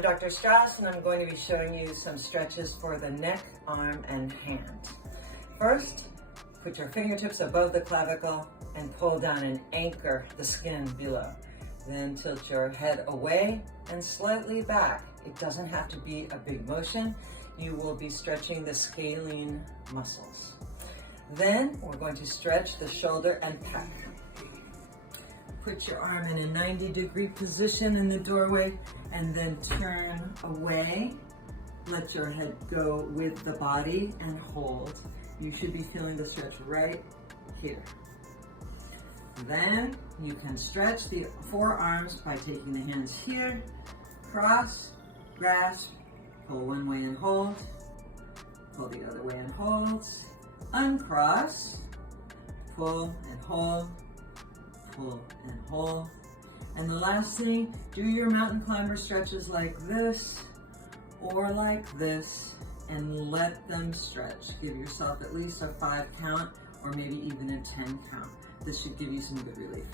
I'm Dr. Strauss, and I'm going to be showing you some stretches for the neck, arm, and hand. First, put your fingertips above the clavicle and pull down and anchor the skin below. Then tilt your head away and slightly back. It doesn't have to be a big motion. You will be stretching the scalene muscles. Then we're going to stretch the shoulder and pec. Put your arm in a 90-degree position in the doorway and then turn away. Let your head go with the body and hold. You should be feeling the stretch right here. Then you can stretch the forearms by taking the hands here, cross, grasp, pull one way and hold, pull the other way and hold, uncross, pull and hold, pull and hold. And the last thing, do your mountain climber stretches like this or like this and let them stretch. Give yourself at least a 5 count or maybe even a 10 count. This should give you some good relief.